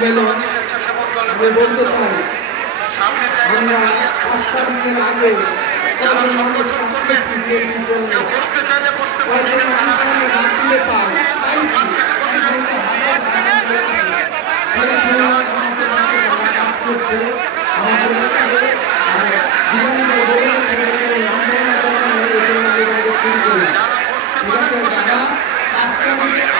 চাই আমরা পাঁচ তারিখের আগে যারা সংগঠন করবে কেউ বসতে চাইলে বসতে পারবে মাঝখানে বসে যাবে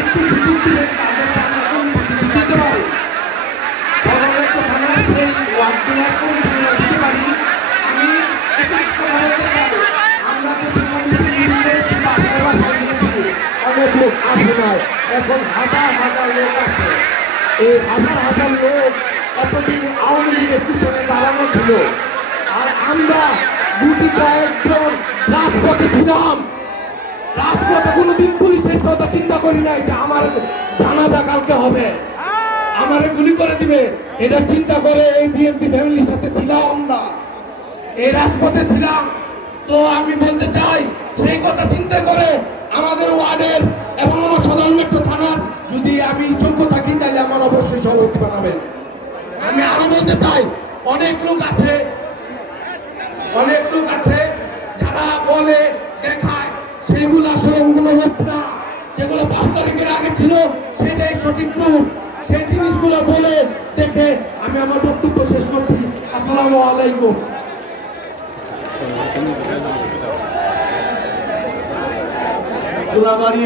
একটু সুযোগ দিলে অনেক আসে নাই এখন হাজার হাজার লোক আসে এই হাজার হাজার লোক এতদিন আওয়ামী লীগের পিছনে ছিল আর আমরা গুটি কয়েকজন রাজপথে ছিলাম। রাজপথে কোনোদিন কথা চিন্তা করি নাই যে আমার জানাজা কালকে হবে। আমারে গুলি করে দিবে। এটা চিন্তা করে এই বিএনপি ফ্যামিলির সাথে ছিলাম আমরা এই রাজপথে ছিলাম। তো আমি বলতে চাই, সেই কথা চিন্তা করে আমাদের ওয়ার্ডের এবং আমার সদর মেট্রো থানার যদি আমি যোগ্য থাকি, তাহলে আমার অবশ্যই সভাপতি বানাবেন। আমি আরও বলতে চাই, অনেক লোক আছে, অনেক লোক আছে যারা বলে, দেখায় সেগুলো আসলে রূপ না। যেগুলো পাঁচ তারিখের আগে ছিল সেটাই সঠিক রূপ। সেই জিনিসগুলো বলে দেখে আমি আমার বক্তব্য শেষ করছি। আসসালামু আলাইকুম। গোলাবাড়ি